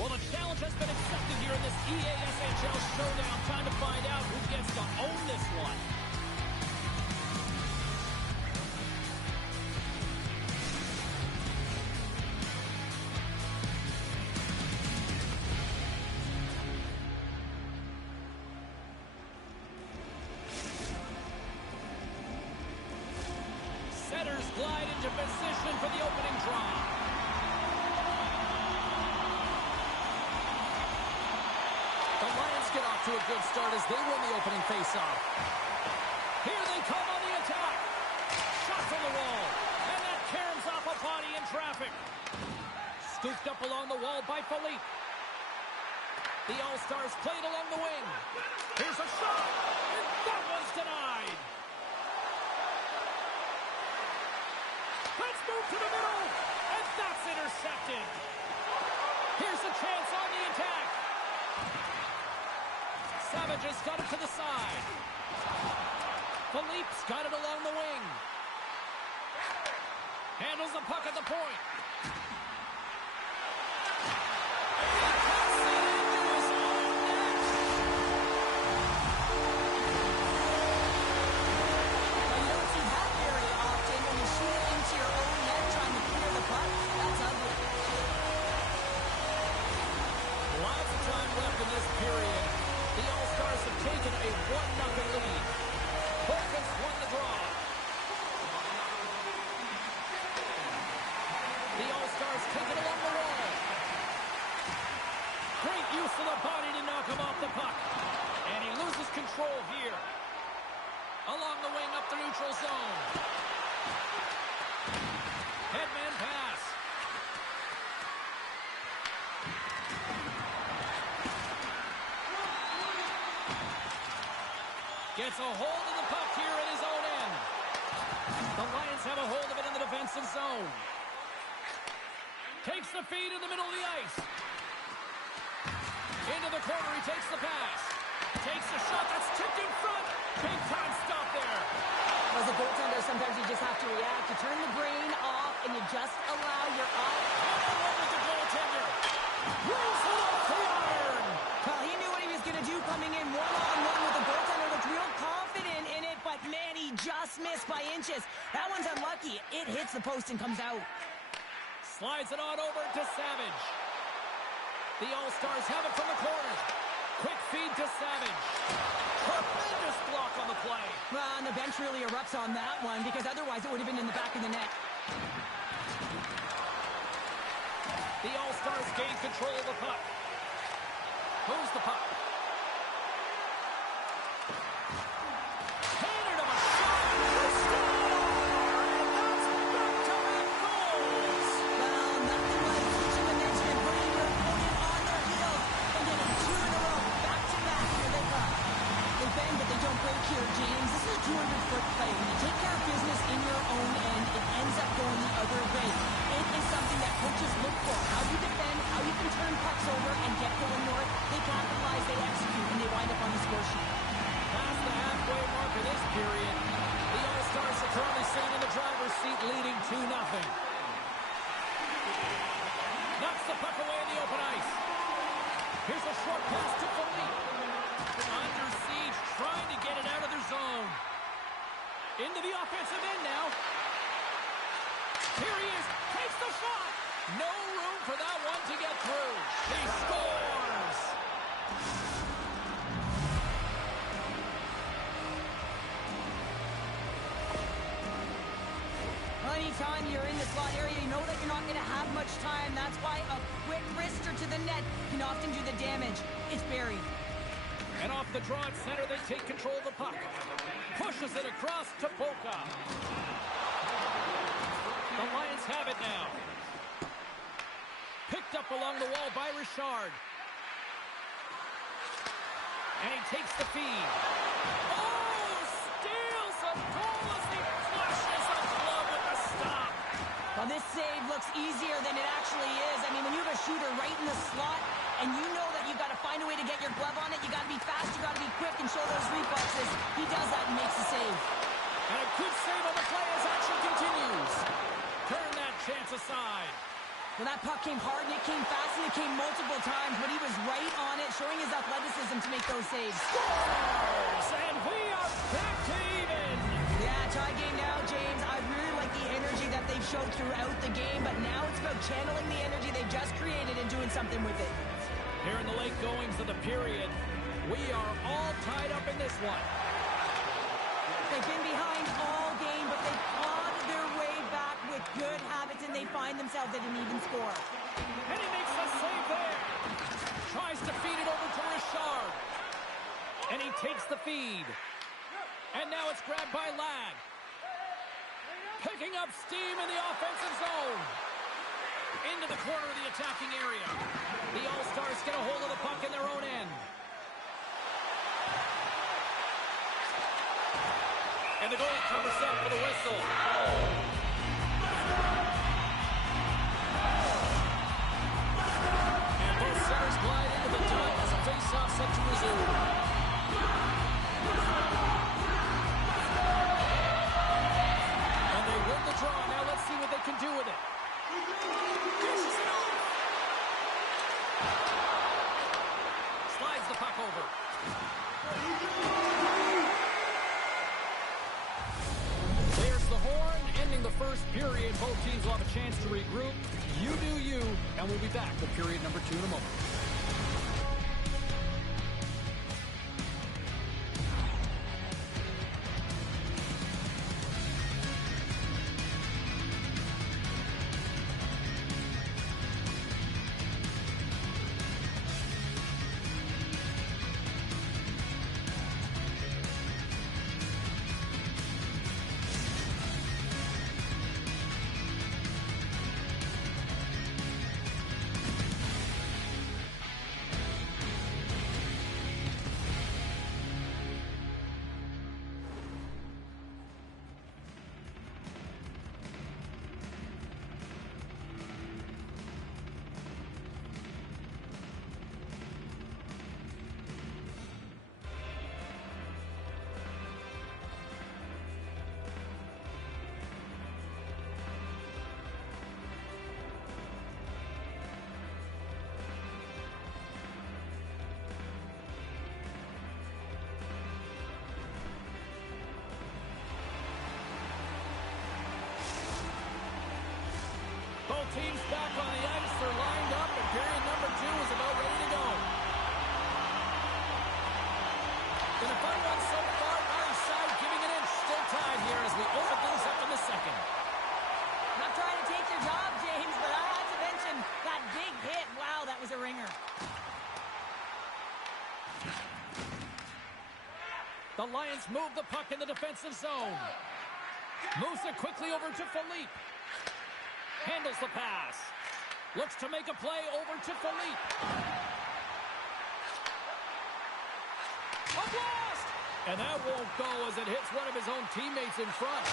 Well, the challenge has been accepted here in this EASHL showdown. Time to find out who gets to own this one. Setters glide into position for the opening draw. The Lions get off to a good start as they win the opening faceoff. Here they come on the attack. Shots on the wall. And that caroms off a body in traffic. Scooped up along the wall by Philippe. The All-Stars played along the wing. Here's a shot. And that one's denied. Let's move to the middle. And that's intercepted. Here's a chance on the attack. Savage has got it to the side. Philippe's got it along the wing. Handles the puck at the point. Taken a 1-0 lead. Focus won the draw. The All-Stars take it along the wall. Great use of the body to knock him off the puck. And he loses control here. Along the wing up the neutral zone. Headman pass. Gets a hold of the puck here at his own end. The Lions have a hold of it in the defensive zone. Takes the feed in the middle of the ice. Into the corner, he takes the pass. Takes the shot, that's tipped in front. Big time stop there. As a goaltender, sometimes you just have to react. You turn the brain off, and you just allow your eye. And with the goaltender. Rolls it off the iron. Well, he knew what he was going to do coming in one-on-one with the goaltender. Looked real confident in it, but man, he just missed by inches. That one's unlucky. It hits the post and comes out. Slides it on over to Savage. The All-Stars have it from the corner. Quick feed to Savage. Tremendous block on the play. Well, and the bench really erupts on that one because otherwise it would have been in the back of the net. The All-Stars gain control of the puck. Moves the puck. Handed him a shot. And that's back-to-back goals. Well, nothing like switching the bench and putting your opponent on their heels and getting 2 in a row. Back-to-back. Here they come. They bend, but they don't break here, James. This is a 200-foot play. When you take care of business in your own end, it ends up going the other way. It is something that coaches look for. How you defend, how you can turn pucks over and get going north. They capitalize, they execute, and they wind up on the score sheet. Past the halfway mark of this period, the All-Stars are currently sitting in the driver's seat leading 2-0. Knocks the puck away in the open ice. Here's a short pass to Philippe. Under siege, trying to get it out of their zone. Into the offensive end now. Here he is, takes the shot. No room for that one to get through. He scores! Anytime you're in the slot area, you know that you're not going to have much time. That's why a quick wrister to the net can often do the damage. It's buried. And off the draw at center, they take control of the puck. Pushes it across to Boca. The Lions have it now. Picked up along the wall by Richard. And he takes the feed. Oh, steals a goal as he flushes a glove with the stop. Well, this save looks easier than it actually is. I mean, when you have a shooter right in the slot, and you know that you've got to find a way to get your glove on it, you got to be fast, you got to be quick, and show those reflexes. He does that and makes the save. And a good save on the play as action continues. Turn that chance aside. Well, that puck came hard, and it came fast, and it came multiple times, but he was right on it, showing his athleticism to make those saves. Scores! And we are back to even! Yeah, tie game now, James. I really like the energy that they've showed throughout the game, but now it's about channeling the energy they've just created and doing something with it. Here in the late goings of the period, we are all tied up in this one. They've been behind all game, but they've clawed their way back with good habits, and they find themselves at an even score. And he makes a save there. Tries to feed it over to Richard. And he takes the feed. And now it's grabbed by Ladd. Picking up steam in the offensive zone. Into the corner of the attacking area. The All-Stars get a hold of the puck in their own end. And the goalkeeper set for the whistle. And both centers glide into the dot as a face-off set to resume. And they win the draw. Now let's see what they can do with it. Dishes it off. Slides the puck over. There's the horn, ending the first period. Both teams will have a chance to regroup. You do you, and we'll be back with period number 2 in a moment. Both teams back on the ice. They're lined up, and period number 2 is about ready to go. In a fun one so far, our side giving an inch. Still tied here as we open things up in the second. Not trying to take your job, James, but I had to mention that big hit. Wow, that was a ringer. The Lions move the puck in the defensive zone. Moves it quickly over to Philippe. Handles the pass. Looks to make a play over to Philippe. A blast! And that won't go as it hits one of his own teammates in front.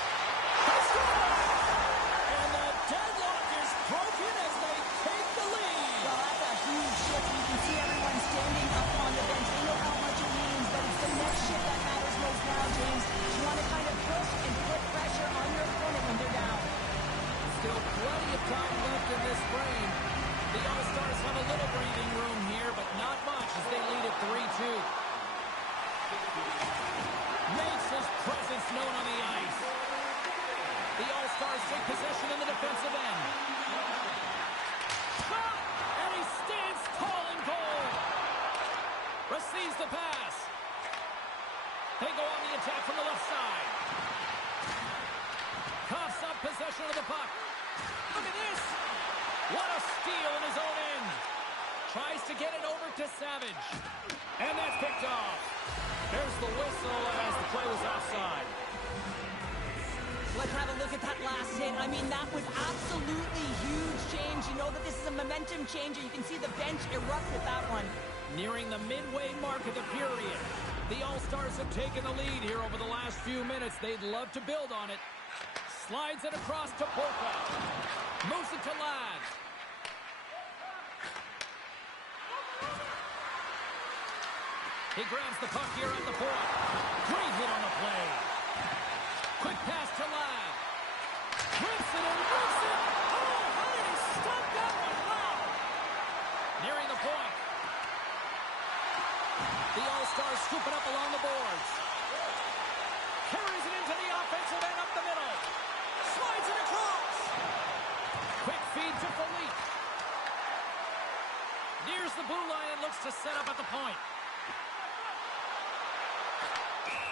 And the deadlock is broken as they take the lead. Well, that's a huge shift. You can see everyone standing up on the bench. They know how much it means, but it's the next shift that matters most now, James. You want to kind of push and put pressure on your opponent when they're down. Still plenty of time left in this frame. The All-Stars have a little breathing room here, but not much as they lead at 3-2. Makes his presence known on the ice. The All-Stars take possession in the defensive end. Shot! And he stands tall in goal. Receives the pass. They go on the attack from the left side. Coughs up possession of the puck. Look at this. What a steal in his own end. Tries to get it over to Savage. And that's picked off. There's the whistle as the play was offside. Let's have a look at that last hit. I mean, that was absolutely huge change. You know that this is a momentum changer. You can see the bench erupt with that one. Nearing the midway mark of the period. The All-Stars have taken the lead here over the last few minutes. They'd love to build on it. Slides it across to Polka. Moves it to Ladd. He grabs the puck here at the point. Great hit on the play. Quick pass to Ladd. Rips it and rips it. Oh, how did he stop that The All-Stars scoop it up along the boards. Carries it into the offensive end up the middle. Slides it across. Quick feed to Philippe. Nears the blue line and looks to set up at the point.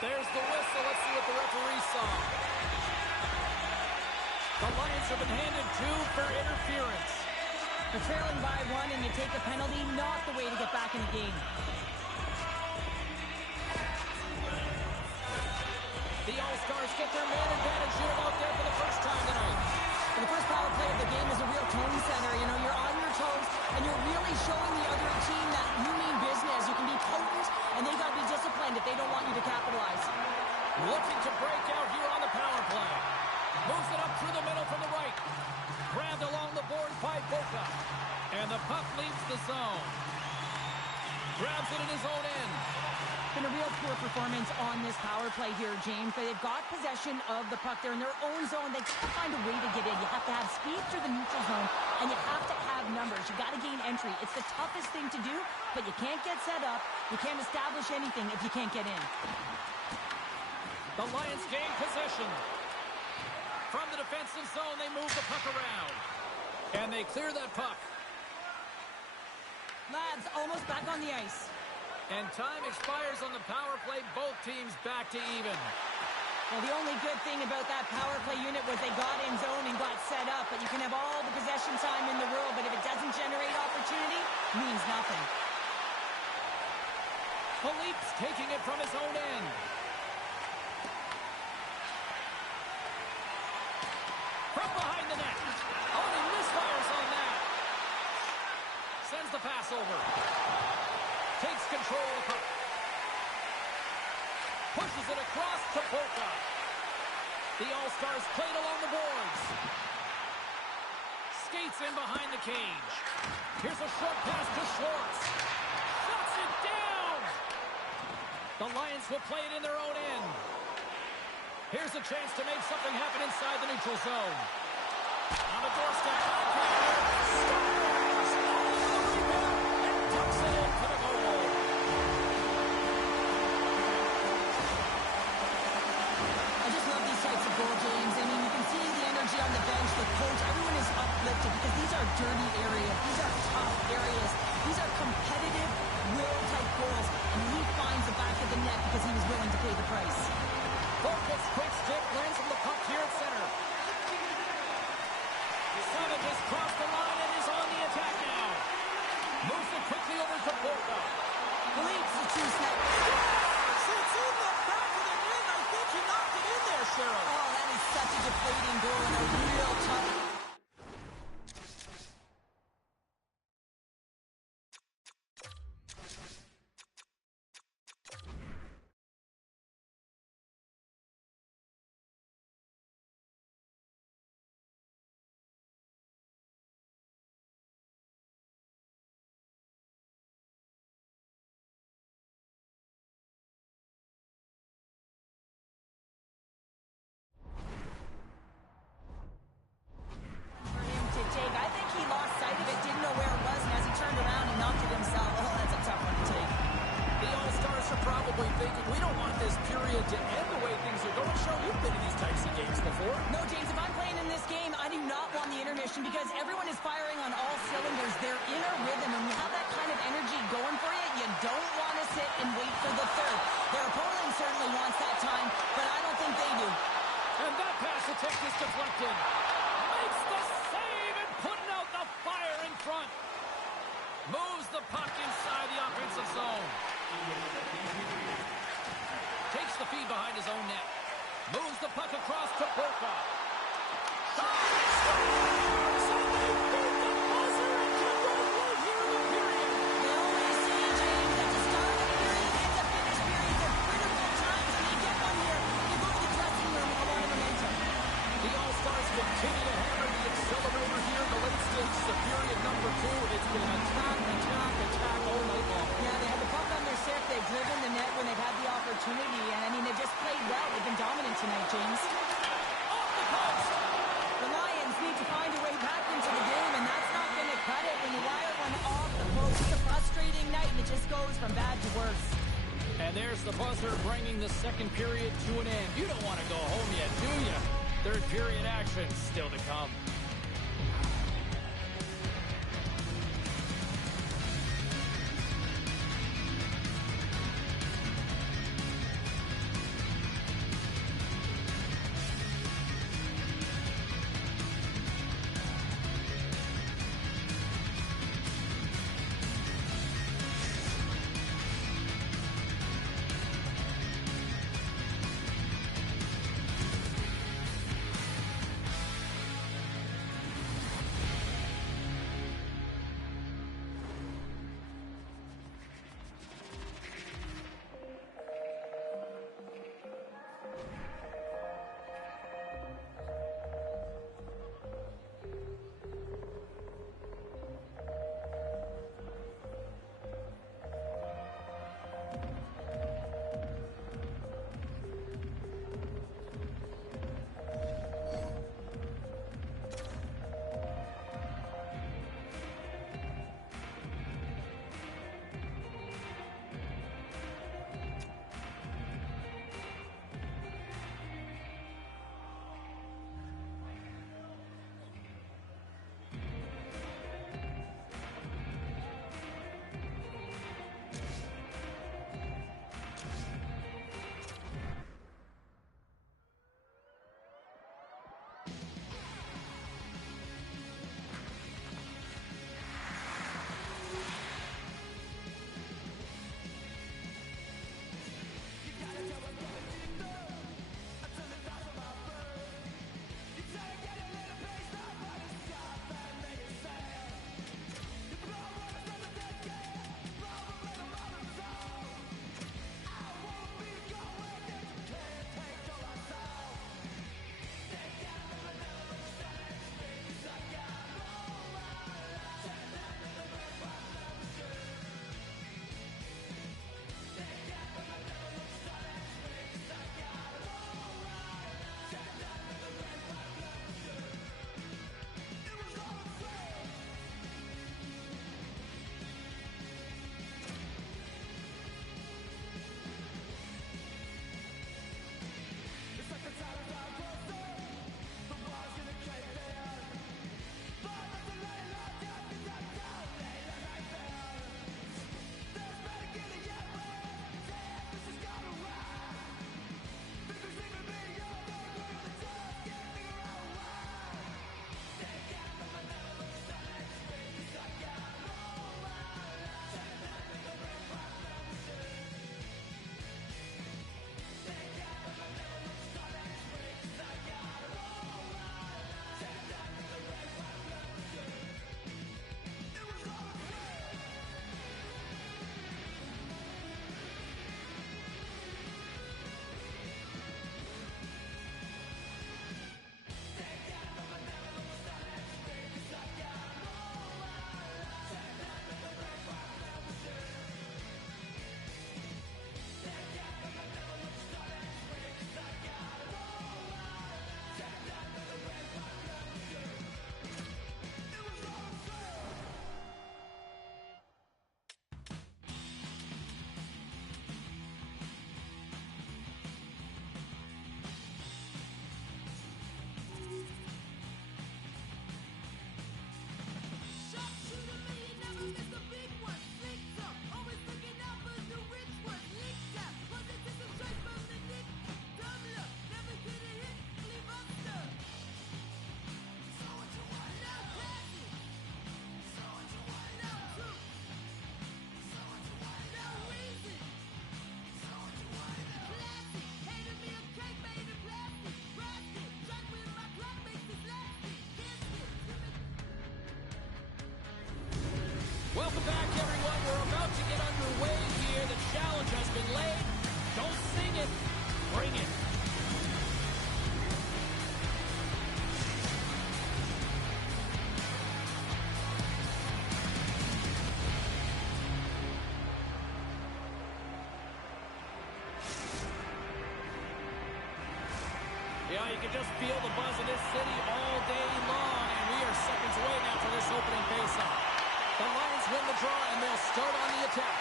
There's the whistle. Let's see what the referee saw. The Lions have been handed 2 for interference. You're trailing by 1 and you take a penalty, not the way to get back in the game. The All-Stars get their man advantage unit out there for the first time tonight. And the first power play of the game is a real tone setter. You know, you're on your toes, and you're really showing the other team that you mean business. You can be potent, and they got to be disciplined if they don't want you to capitalize. Looking to break out here on the power play. Moves it up through the middle from the right. Grabbed along the boards by Boca. And the puck leaves the zone. Grabs it in his own end. Been a real poor performance on this power play here, James. They've got possession of the puck. They're in their own zone. They got to find a way to get in. You have to have speed through the neutral zone, and you have to have numbers. You got to gain entry. It's the toughest thing to do, but you can't get set up. You can't establish anything if you can't get in. The Lions gain possession. From the defensive zone, they move the puck around. And they clear that puck. Lads, almost back on the ice. And time expires on the power play. Both teams back to even. Well, the only good thing about that power play unit was they got in zone and got set up. But you can have all the possession time in the world, but if it doesn't generate opportunity, it means nothing. Philippe's taking it from his own end. From behind the net. Oh, he misfires on that. Sends the pass over. Takes control of the puck. Pushes it across to Boca. The All-Stars played along the boards. Skates in behind the cage. Here's a short pass to Schwartz. Shuts it down. The Lions will play it in their own end. Here's a chance to make something happen inside the neutral zone. On the doorstep. Scores! And tucks it in for the goal. I just love these types of goal, James. I mean, you can see the energy on the bench, the coach. Everyone is uplifted because these are dirty areas. These are tough areas. These are competitive, will-type goals. And he finds the back of the net because he was willing to pay the price. Focus, quick stick, lands from the puck here at center. Savage has crossed the line and is on the attack now. Moves it quickly over to Boca. Believes the two snap. It's in the back of the net. I think he knocked it in there, Cheryl. Oh, that is such a deflating goal and a real tough. I think he lost sight of it, didn't know where it was, and as he turned around, he knocked it himself. Oh, that's a tough one to take. The All-Stars are probably thinking, we don't want this period to end the way things are going. Cheryl, you've been in these types of games before. No, James, if I'm playing in this game, I do not want the intermission because everyone is firing on all cylinders. They're in a rhythm, and when you have that kind of energy going for you, you don't want to sit and wait for the third. Their opponent certainly wants that time, but I don't think they do. And that pass attempt is deflected. Makes the save and putting out the fire in front. Moves the puck inside the offensive zone. Takes the feed behind his own net. Moves the puck across to Boca. Continue to hammer the accelerator here in the late stage. Superior number 2. It's been attack all night long. Yeah, they had the puck on their stick. They've driven the net when they've had the opportunity. And, I mean, they've just played well. They've been dominant tonight, James. Off the post. The And there's the buzzer bringing the second period to an end. You don't want to go home yet, do you? Third period action still to come. Welcome back, everyone. We're about to get underway here. The challenge has been laid. Don't sing it, bring it. Yeah, you can just feel the buzz of this city all day long, and we are seconds away now for this opening faceoff. The Lions win the draw, and they'll start on the attack.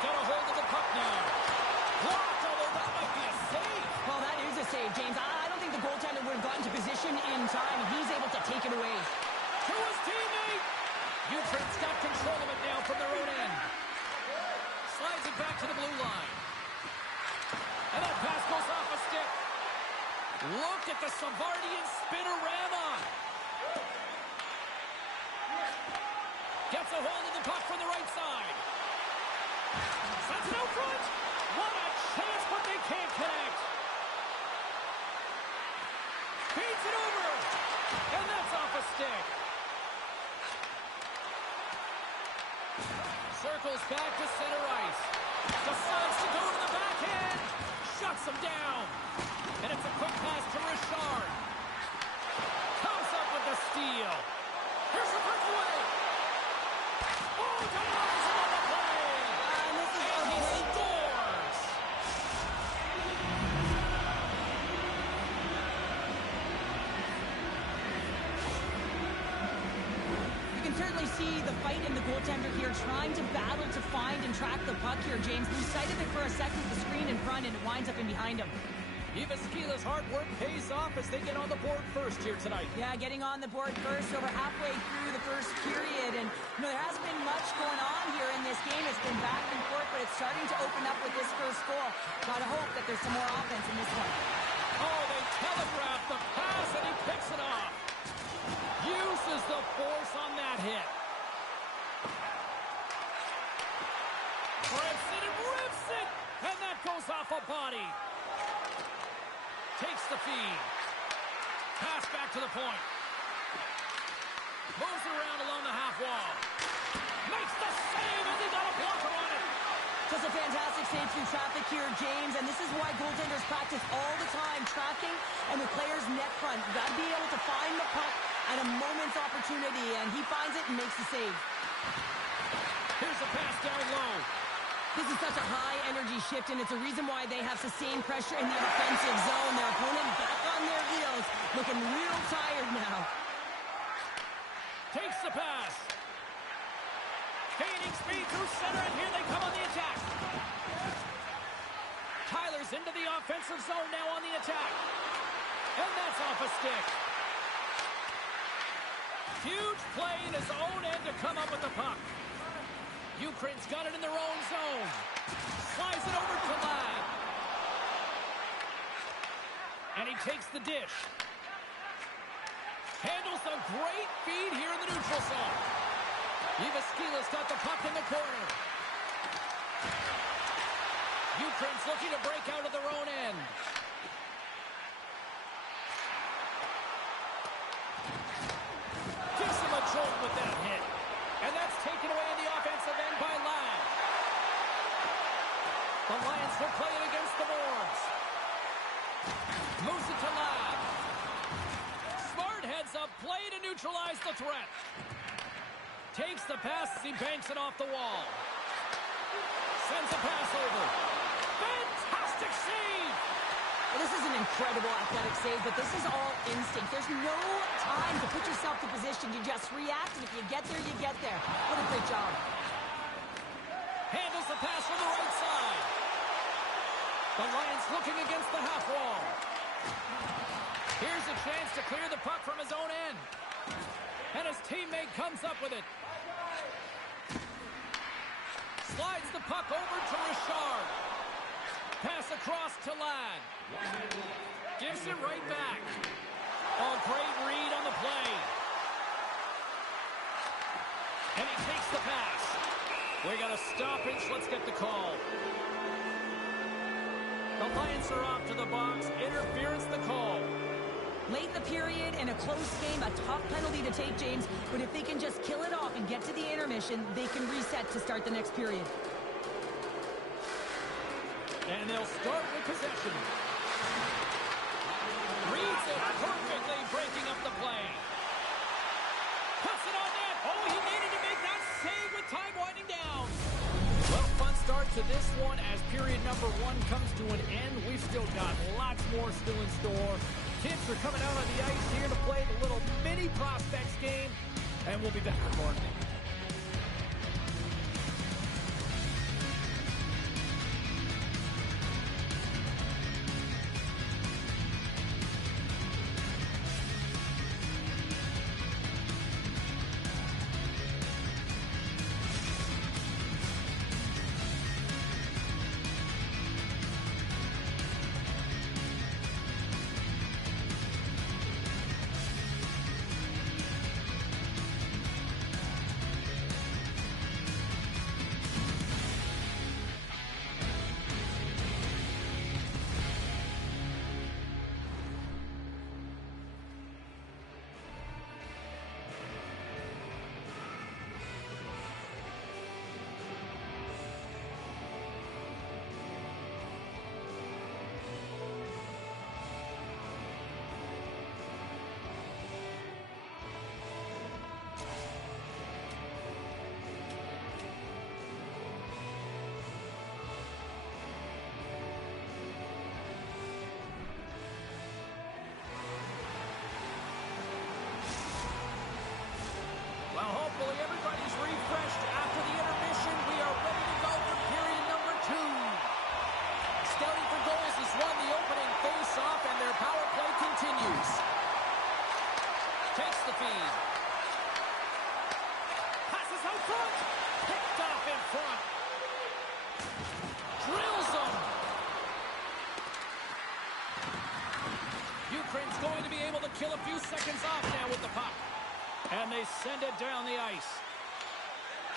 got a hold of the puck now. Blocked, although that might be a save. Well, that is a save, James. I don't think the goaltender would have gotten to position in time. He's able to take it away. To his teammate. Ukraine's got control of it now from their own end. Slides it back to the blue line. And that pass goes off a stick. Look at the Savardian spinorama. Gets a hold of the puck from the right side. Sends it out front. What a chance, but they can't connect. Feeds it over. And that's off a stick. Circles back to center ice. Decides to go to the backhand. Shuts him down. And it's a quick pass to Richard. Comes up with the steal. Here's the breakaway. Oh, denies him on the play. And this is And he scores. You can certainly see the fight in the goaltender here, trying to battle to find and track the puck here, James. We sighted it for a second, the screen in front, and it winds up in behind him. Ivaskila's hard work pays off as they get on the board first here tonight. Yeah, getting on the board first, over halfway through the first period. And, there hasn't been much going on here in this game. It's been back and forth, but it's starting to open up with this first goal. Gotta hope that there's some more offense in this one. Oh, they telegraph the pass, and he picks it off. Uses the force on that hit. Rips it and rips it, and that goes off a body. Takes the feed. Pass back to the point. Moves it around along the half wall. Makes the save, and he got a blocker on it. Just a fantastic save through traffic here, James, and this is why goaltenders practice all the time, tracking and the player's net front. You've got to be able to find the puck at a moment's opportunity, and he finds it and makes the save. Here's a pass down low. This is such a high-energy shift, and it's a reason why they have sustained pressure in the offensive zone. Their opponent back on their heels, looking real tired now. Takes the pass. Gaining speed through center, and here they come on the attack. Tyler's into the offensive zone now on the attack. And that's off a stick. Huge play in his own end to come up with the puck. Ukraine's got it in their own zone. Slides it over to Ladd. And he takes the dish. Handles a great feed here in the neutral zone. Ivaskila's got the puck in the corner. Ukraine's looking to break out of their own end. Gives him a jolt with that hit. And that's taken away in the offensive end by Ladd. The Lions will play it against the boards. Moves it to Ladd. Smart heads up play to neutralize the threat. Takes the pass as he banks it off the wall. Sends a pass over. Fantastic save! Well, this is an incredible athletic save, but this is all instinct. There's no time to put yourself to position. You just react, and if you get there, you get there. What a great job. Handles the pass from the right side. The Lions looking against the half wall. Here's a chance to clear the puck from his own end. And his teammate comes up with it. Slides the puck over to Richard. Pass across to Ladd. Gives it right back. Oh, great read on the play. And he takes the pass. We got a stoppage. Let's get the call. The Lions are off to the box. Interference the call. Late in the period, in a close game, a tough penalty to take, James. But if they can just kill it off and get to the intermission, they can reset to start the next period. And they'll start with possession. Reads it perfectly, breaking up the play. Puts it on net. Oh, he needed to make that save with time winding down. Well, fun start to this one as period number 1 comes to an end. We've still got lots more still in store. Kids are coming out on the ice here to play the little mini prospects game, and we'll be back with more. kill a few seconds off now with the puck. And they send it down the ice.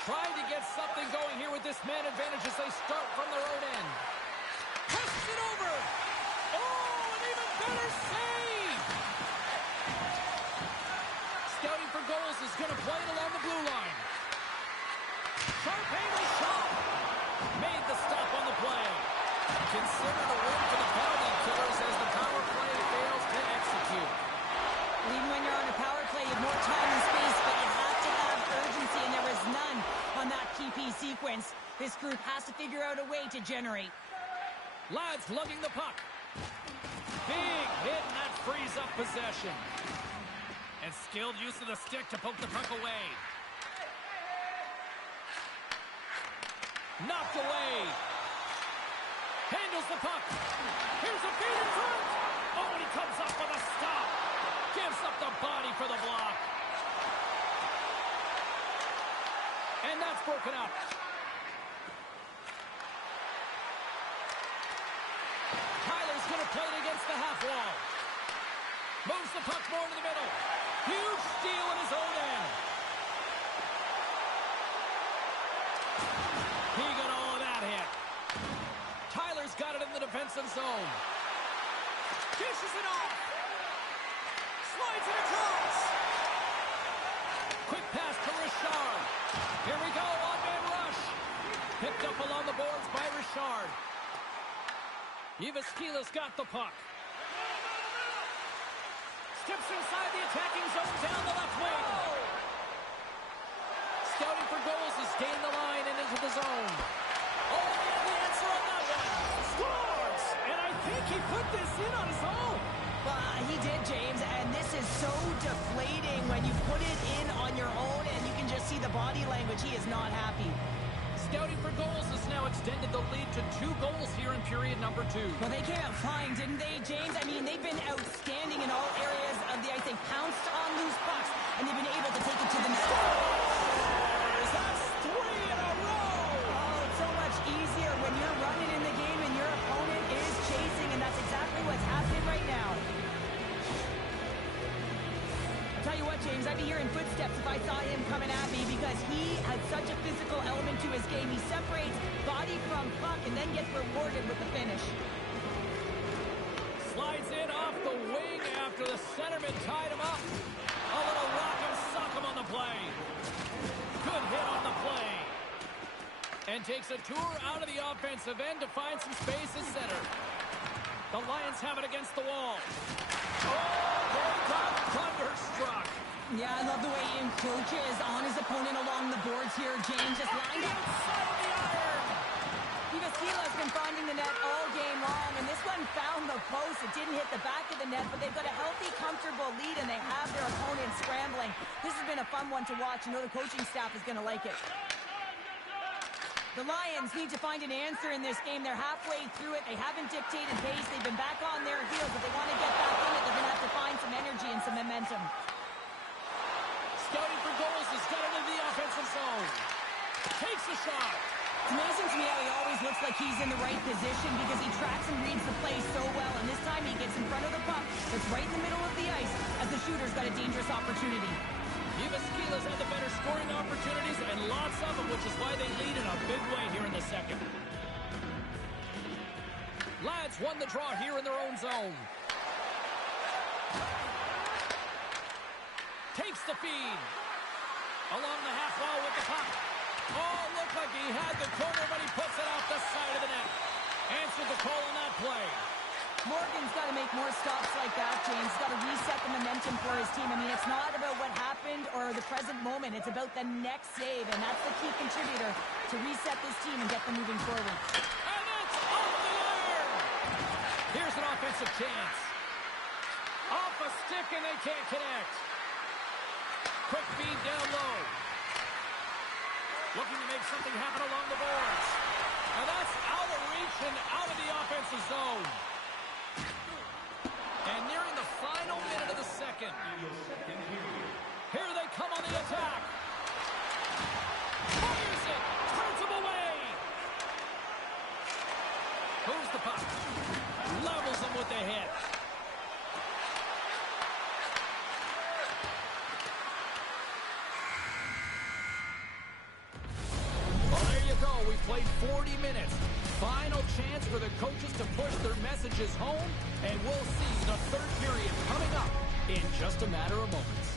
Trying to get something going here with this man advantage as they start from their own end. Push it over. Oh, an even better save. Scouting for goals is going to play it along the blue line. Sharp angle shot. Made the stop on the play. Considered a win for the penalty killers as the power play fails to execute. Even when you're on a power play, you have more time and space, but you have to have urgency, and there was none on that PP sequence. This group has to figure out a way to generate. Lads lugging the puck. Big hit, and that frees up possession. And skilled use of the stick to poke the puck away. Knocked away. Handles the puck. Here's a feed in front. Oh, and he comes up with a stop. Gives up the body for the block. And that's broken up. Tyler's going to play it against the half wall. Moves the puck more to the middle. Huge steal in his own end. He got all of that hit. Tyler's got it in the defensive zone. Dishes it off. Slides it across. Quick pass to Richard. Here we go, on-man rush. Picked up along the boards by Richard. Ivaskilas got the puck. Steps inside the attacking zone down the left wing. Scouting for goals has gained the line and into the zone. Oh, the answer on that one. Scores! And I think he put this in on his own. He did, James, and this is so deflating when you put it in on your own and you can just see the body language. He is not happy. Scouting for goals has now extended the lead to 2 goals here in period number 2. Well, they came out flying, didn't they, James? I mean, they've been outstanding in all areas of the ice. They pounced on loose pucks, and they've been able to take it to the net. That's 3 in a row! Oh, it's so much easier when you're running in the game and your opponent is chasing, and that's exactly what's happening right now. Tell you what, James, I'd be hearing footsteps if I saw him coming at me because he has such a physical element to his game. He separates body from puck and then gets rewarded with the finish. Slides in off the wing after the centerman tied him up. A little rock and sock him on the play. Good hit on the play. And takes a tour out of the offensive end to find some space at center. The Lions have it against the wall. Oh, they got thunderstruck. Yeah, I love the way he encroaches on his opponent along the boards here, James. Just lined up. Outside of the iron. Ivaskilas been finding the net all game long, and this one found the post. It didn't hit the back of the net, but they've got a healthy, comfortable lead, and they have their opponent scrambling. This has been a fun one to watch. You know the coaching staff is going to like it. The Lions need to find an answer in this game. They're halfway through it. They haven't dictated pace. They've been back on their heels. If they want to get back in it, they're going to have to find some energy and some momentum. Scouting for goals has got it into the offensive zone. Takes a shot. It's amazing to me how he always looks like he's in the right position because he tracks and reads the play so well. And this time he gets in front of the puck that's right in the middle of the ice as the shooter's got a dangerous opportunity. Ivaskilas had the better scoring opportunities and lots of them, which is why they lead in a big way here in the second. Lads won the draw here in their own zone. Takes the feed. Along the half wall with the puck. Oh, looked like he had the corner, but he puts it off the side of the net. Answered the call on that play. Morgan's got to make more stops like that, James. He's got to reset the momentum for his team. I mean, it's not about what happened or the present moment. It's about the next save, and that's the key contributor to reset this team and get them moving forward. And it's off the iron! Here's an offensive chance. Off a stick, and they can't connect. Quick feed down low. Looking to make something happen along the boards. And that's out of reach and out of the offensive zone. And nearing the final minute of the second. Here they come on the attack. Fires it. Turns him away. Moves the puck. Levels him with the hit. played 40 minutes. Final chance for the coaches to push their messages home, and we'll see the third period coming up in just a matter of moments.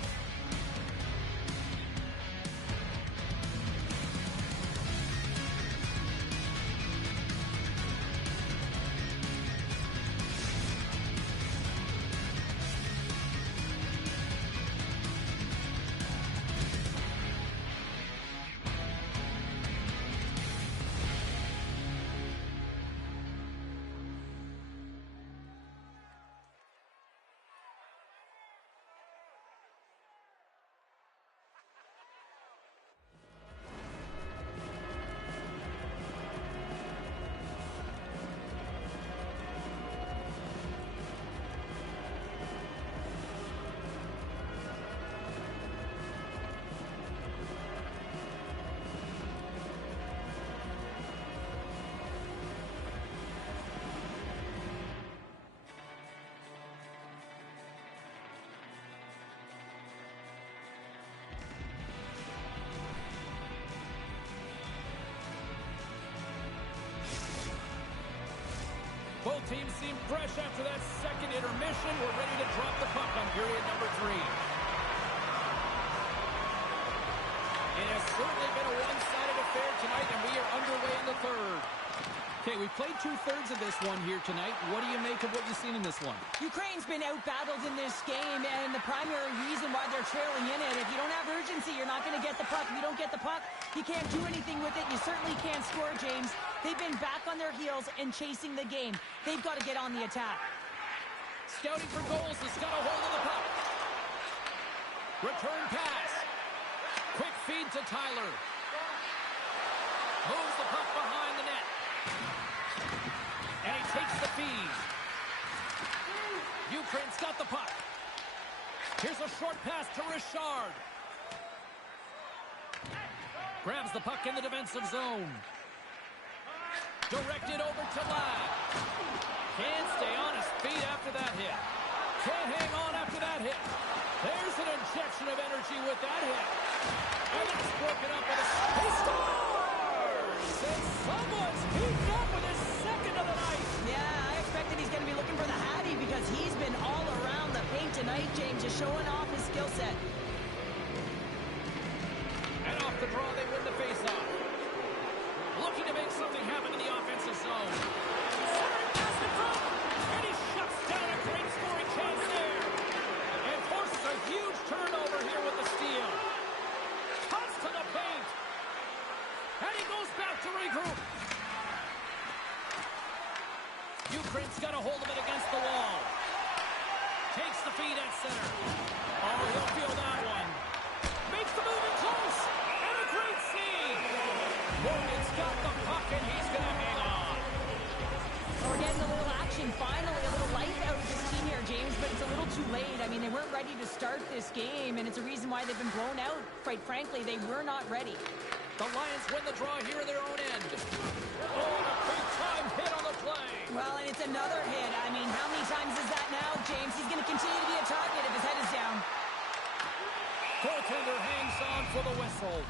Both teams seem fresh after that second intermission. We're ready to drop the puck on period number 3. It has certainly been a one-sided affair tonight, and we are underway in the third. Okay, we've played 2/3 of this one here tonight. What do you make of what you've seen in this one? Ukraine's been out-battled in this game, and the primary reason why they're trailing in it, if you don't have urgency, you're not going to get the puck. If you don't get the puck, you can't do anything with it. You certainly can't score, James. They've been back on their heels and chasing the game. They've got to get on the attack. Scouting for goals has got a hold of the puck. Return pass. Quick feed to Tyler. Moves the puck behind the net. And he takes the feed. Ukraine's got the puck. Here's a short pass to Richard. Grabs the puck in the defensive zone. Directed over to Ladd. Can't stay on his feet after that hit. Can't hang on after that hit. There's an injection of energy with that hit. And that's broken up with a... He scores! And someone's heating up with his second of the night. Yeah, I expected he's going to be looking for the Hattie because he's been all around the paint tonight, James, just showing off his skill set. And off the draw, they win the faceoff. Looking to make something happen in the offensive zone. Centering past the front. And he shuts down a great scoring chance there. And forces a huge turnover here with the steal. Cuts to the paint. And he goes back to regroup. Ukraine's got a hold of it against the wall. Takes the feed at center. Oh, he'll feel that one. Makes the move in close. And a great save. Morgan's got the puck, and he's going to hang on. We're getting a little action, finally, a little life out of this team here, James, but it's a little too late. I mean, they weren't ready to start this game, and it's a reason why they've been blown out. Quite frankly, they were not ready. The Lions win the draw here in their own end. Oh, a big-time hit on the play. Well, and it's another hit. I mean, how many times is that now, James? He's going to continue to be a target if his head is down. Goaltender hangs on for the whistle.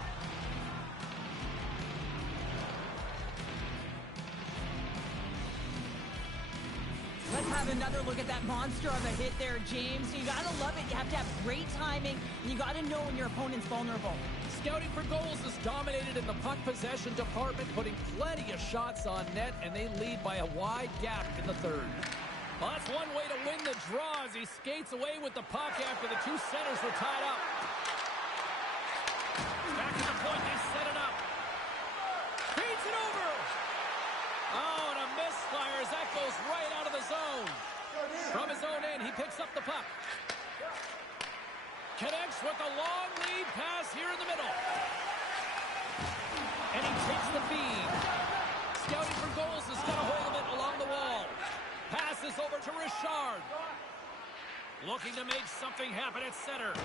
Let's have another look at that monster of a hit there, James. You got to love it. You have to have great timing, and you got to know when your opponent's vulnerable. Scouting for goals is dominated in the puck possession department, putting plenty of shots on net, and they lead by a wide gap in the third. Well, that's one way to win the draw as he skates away with the puck after the two centers were tied up. Back to the point, they set it up. Feeds it over. Oh, and a misfire as that goes right out of the zone. From his own end, he picks up the puck. Connects with a long lead pass here in the middle. And he takes the feed. Scouting for goals has got a hold of it along the wall. Passes over to Richard. Looking to make something happen at center.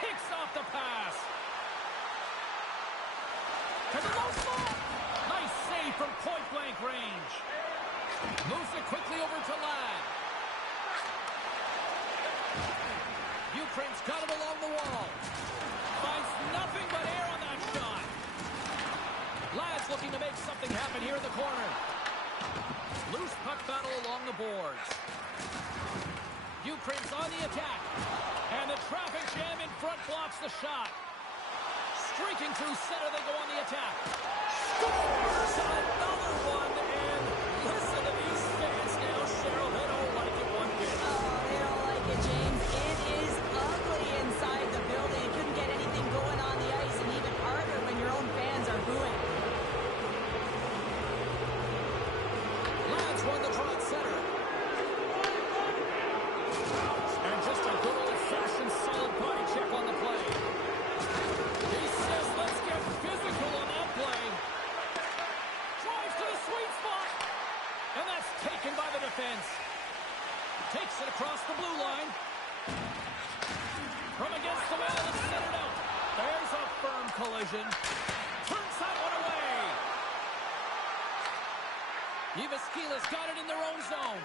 Picks off the pass. To the low slot. Nice save from point-blank range. Moves it quickly over to Ladd. Ukraine's got him along the wall. Finds nothing but air on that shot. Lads looking to make something happen here in the corner. Loose puck battle along the boards. Ukraine's on the attack. And the traffic jam in front blocks the shot. Streaking through center, they go on the attack. Scores another one, and listen to these fans now, Cheryl. They don't like it one bit. Oh, they don't like it, James. It is ugly inside the building. You couldn't get anything going on the ice, and even harder when your own fans are booing. Lads run the draw at center. And just a good old-fashioned solid body check on the play. He says, let's get physical on that play. Drives to the sweet spot. And that's taken by the defense. Takes it across the blue line. From against the wall, it's centered out. There's a firm collision. Turns that one away. Yvaskila's got it in their own zone.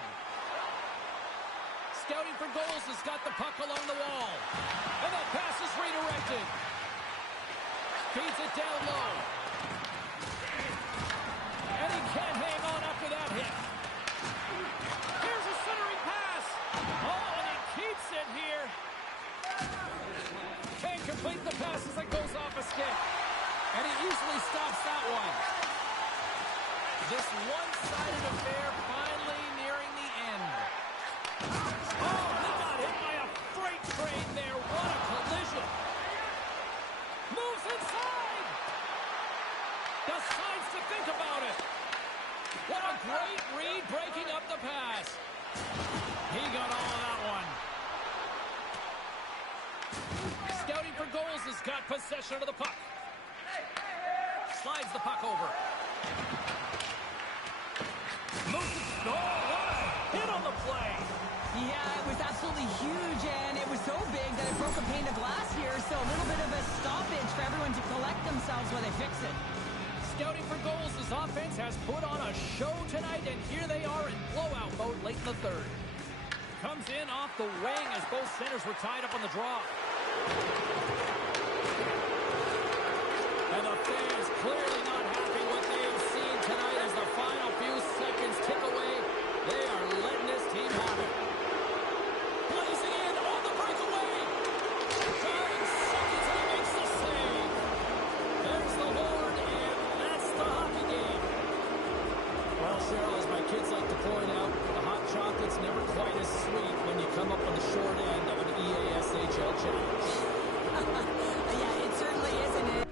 Scouting for goals has got the puck along the wall. And that pass is redirected. Feeds it down low. And he can't hang on after that hit. Here's a centering pass. Oh, and he keeps it here. Can't complete the pass as it goes off a stick. And he easily stops that one. This one-sided affair finally nearing the end. Oh, he got hit by a freight train there. What a collision. Moves inside. Decides to think about it. What a great read breaking up the pass. He got all of that one. Scouting for goals has got possession of the puck. Slides the puck over. Moves it. Oh, what a hit on the play. Yeah, it was absolutely huge, and it was so big that it broke a pane of glass here, so a little bit of a stoppage for everyone to collect themselves while they fix it. Scouting for goals, his offense has put on a show tonight, and here they are in blowout mode late in the third. Comes in off the wing as both centers were tied up on the draw. And the fans clearly not happy what they have seen tonight as the final few seconds tick away. They are letting this team have it. Blazing in on the breakaway. 9 seconds and he makes the save. There's the horn, and that's the hockey game. Well, Cheryl, as my kids like to point out, the hot chocolate's never quite as sweet when you come up on the short end of an EASHL challenge. Yeah, it certainly isn't it.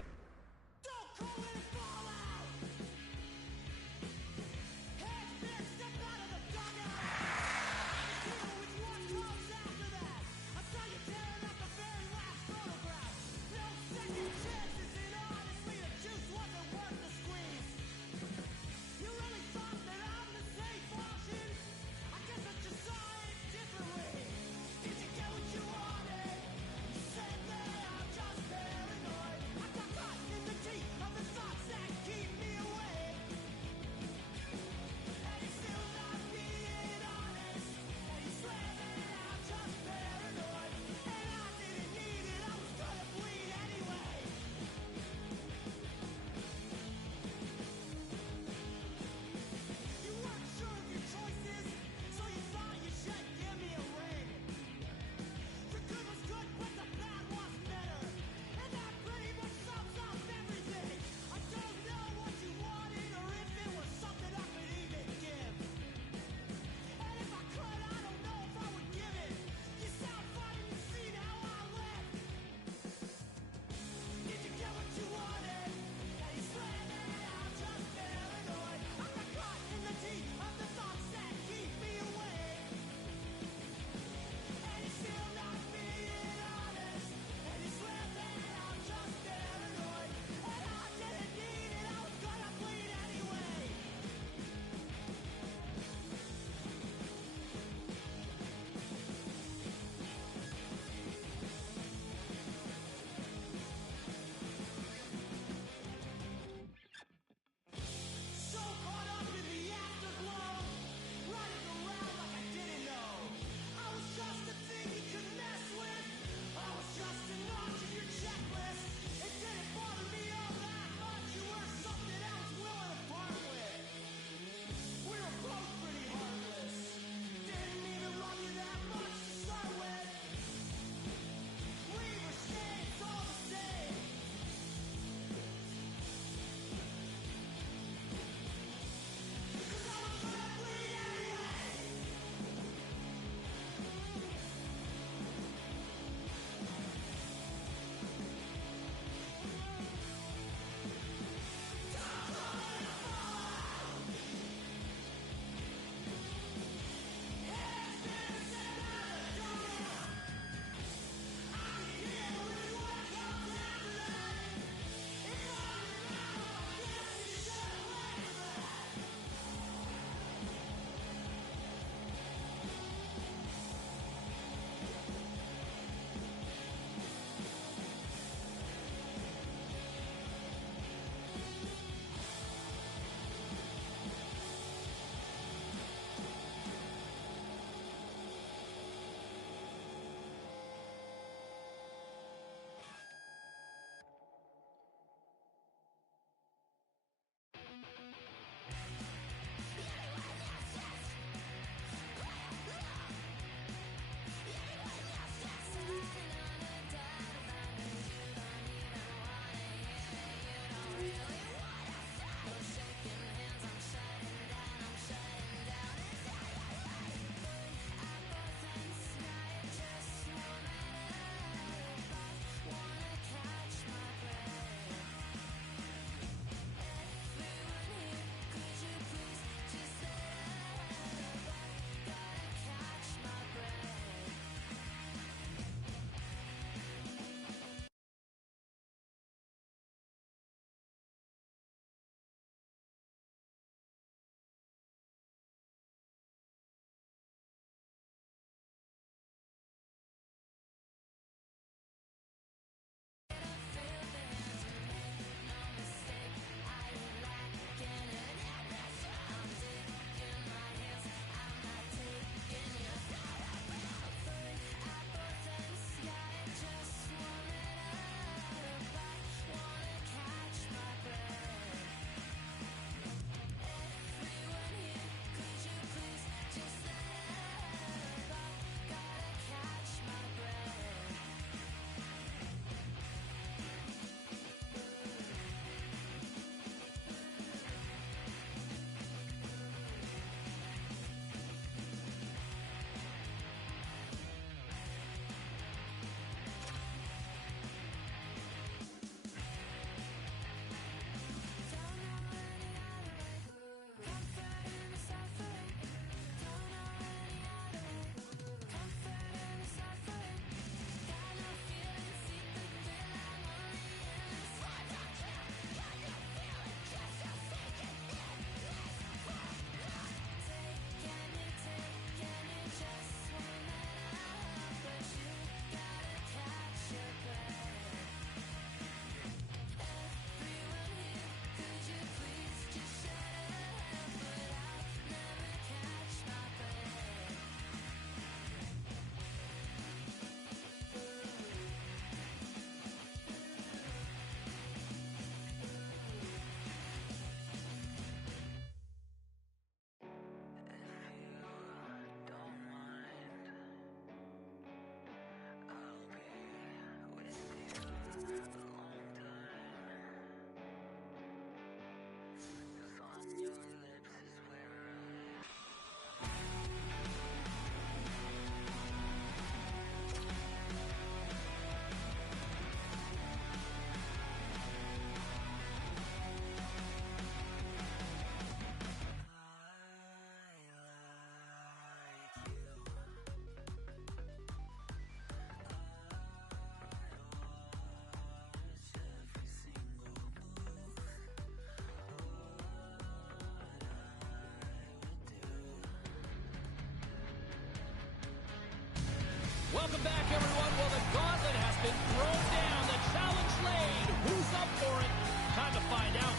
Welcome back, everyone. Well, the gauntlet has been thrown down. The challenge laid. Who's up for it? Time to find out.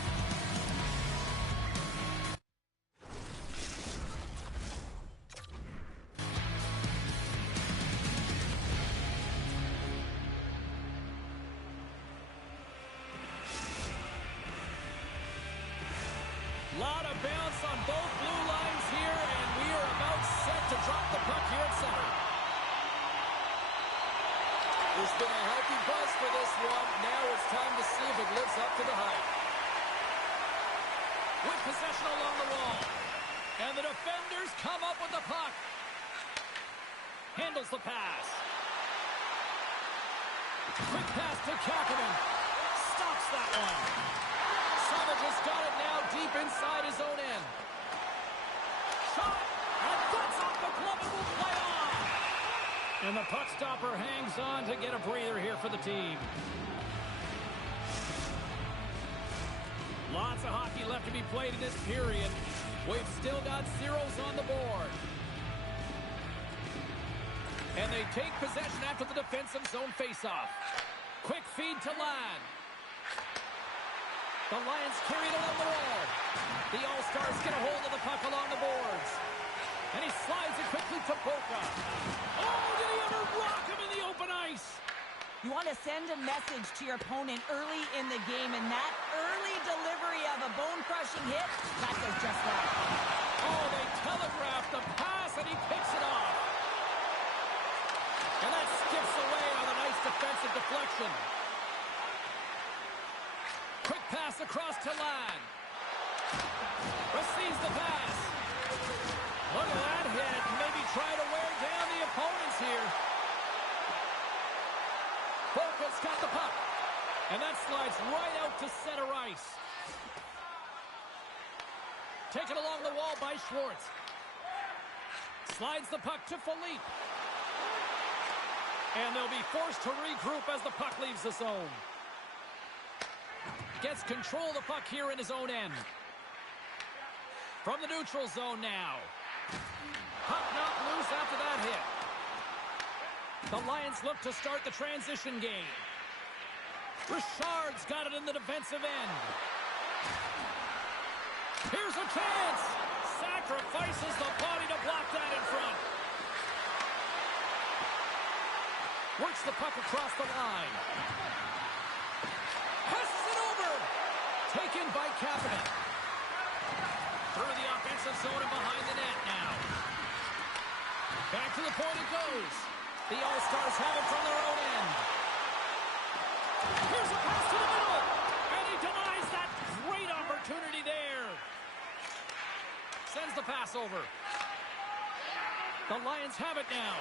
Lot of bounce on both blue lines here, and we are about set to drop the puck here at center. There's been a healthy buzz for this one. Now it's time to see if it lives up to the hype. With possession along the wall. And the defenders come up with the puck. Handles the pass. Quick pass to Kapanen. Stops that one. Savage has got it now deep inside his own end. Shot! And that's off the glove and will play on! And the puck stopper hangs on to get a breather here for the team. Lots of hockey left to be played in this period. We've still got zeros on the board. And they take possession after the defensive zone faceoff. Quick feed to Ladd. The Lions carry it along the wall. The All-Stars get a hold of the puck along the boards. And he slides it quickly to Boca. Oh, did he ever rock him in the open ice? You want to send a message to your opponent early in the game, and that early delivery of a bone-crushing hit, that does just that. Oh, they telegraph the pass, and he picks it off. And that skips away on a nice defensive deflection. Quick pass across to Ladd. Receives the pass. Look at that hit. Maybe try to wear down the opponents here. Boca's got the puck. And that slides right out to center ice. Taken along the wall by Schwartz. Slides the puck to Philippe. And they'll be forced to regroup as the puck leaves the zone. Gets control of the puck here in his own end. From the neutral zone now. Puck knocked loose after that hit. The Lions look to start the transition game. Richard's got it in the defensive end. Here's a chance. Sacrifices the body to block that in front. Works the puck across the line. Passes it over. Taken by Kapanen. Through the offensive zone and behind the net now. Back to the point it goes. The All-Stars have it from their own end. Here's a pass to the middle. And he denies that great opportunity there. Sends the pass over. The Lions have it now.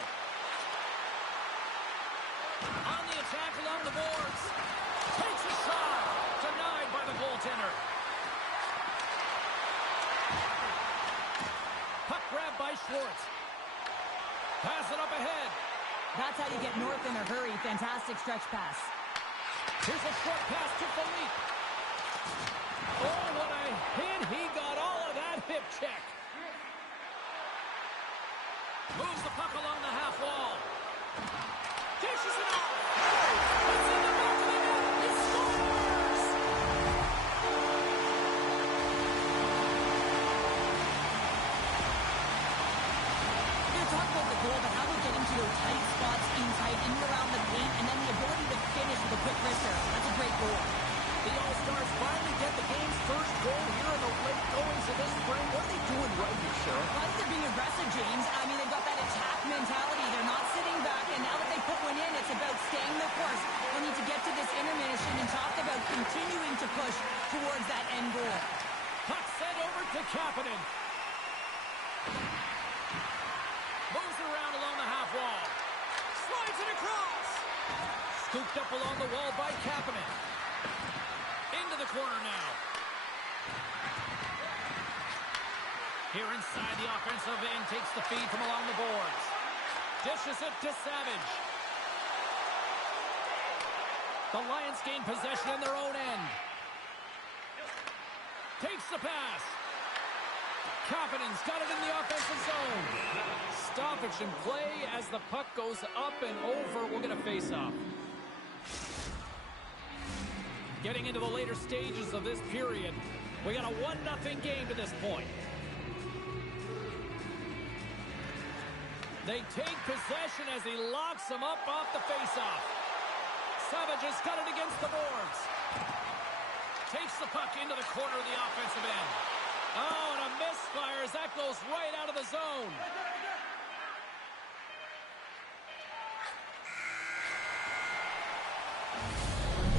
On the attack along the boards. Takes a shot. Denied by the goaltender. Puck grabbed by Schwartz. Pass it up ahead. That's how you get north in a hurry. Fantastic stretch pass. Here's a short pass to Philippe. Oh, what a hit. He got all of that hip check. Moves the puck along the half wall. Dishes it off. It's in the back of the net. He scores! You talk about the goal, but how about getting to those tight spots inside, in and around the paint, and then the ability to finish with a quick wrister. That's a great goal. The All-Stars finally get the game's first goal here in the late goings of this spring. What are they doing right here, Sheriff? I think they're being aggressive, James. I mean, they've got that attack mentality. They're not sitting back, and now that they put one in, it's about staying the course. They need to get to this intermission and talk about continuing to push towards that end goal. Puck sent over to Kapanen. Moves it around along the half wall. Slides it across. Scooped up along the wall by Kapanen. Into the corner now. Here inside the offensive end, takes the feed from along the boards. Dishes it to Savage. The Lions gain possession in their own end. Takes the pass. Kapanen's got it in the offensive zone. Stoppage in play as the puck goes up and over. We'll get a face-off. Getting into the later stages of this period. We got a 1-0 game to this point. They take possession as he locks them up off the face-off. Savage has got it against the boards. Takes the puck into the corner of the offensive end. Oh, and a misfire as that goes right out of the zone.